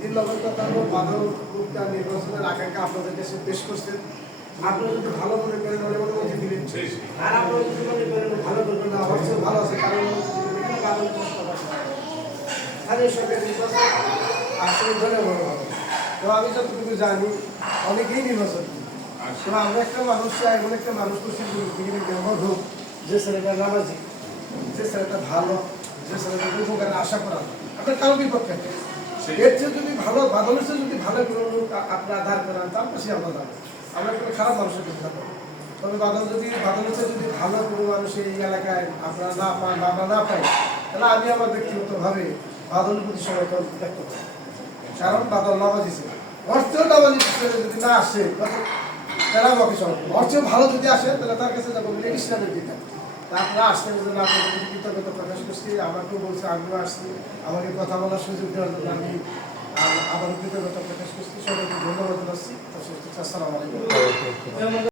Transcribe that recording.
3 লক্ষ টাকা বাদল গ্রুপটা নির্বাচনের আকাঙ্ক্ষা আপনাদের কাছে পেশ করছেন। আপনারা যদি ভালো মনে করেন মনে মনে দিলেন, আর আপনারা যদি মনে করেন ভালো করবেন না, অবশ্যই ভালো আছে, কারণ বাদল স্থানীয় সরকার নির্বাচন আসলে ধরে বড় হবে। তো আমি যতটুকু জানি অনেকেই নির্বাচন করি। তো আমরা একটা মানুষ চাই, এমন একটা মানুষ করছি হোক, যে ছেলেটা নামাজি, যে ছেলেটা ভালো, যে ছেলেটা উপকারের আশা করা, আপনার কারো বিপক্ষে এর চেয়ে যদি ভালো বাদলের চেয়ে যদি ভালো কোনো লোক আপনার আধার করান, তার পাশে আমরা যাবো। আমরা কোনো খারাপ মানুষের কিন্তু যাবো। তবে বাদলের চেয়ে যদি ভালো কোনো মানুষ এই এলাকায় আপনারা না পান বা আমরা না পাই, তাহলে আমি আমার ব্যক্তিগতভাবে বাদলের প্রতি সমর্থন ব্যক্ত করি। কারণ বাদল নামাজি ছিল, অর্থেও নামাজি যদি না আসে তারা আমাকে সমর্থন, অর্থেও ভালো যদি আসে তাহলে তার কাছে যাবো বলে ইসলামের দিতাম। আপনারা আসতেন জন্য আপনাদের কৃতজ্ঞতা প্রকাশ করছি। আমাকেও বলছে আমিও আসছি, আমাকে কথা বলার সুযোগ দেওয়ার জন্য আমি আবারও কৃতজ্ঞতা প্রকাশ করছি। সবাইকে ধন্যবাদ জানাচ্ছি। আসসালামু আলাইকুম।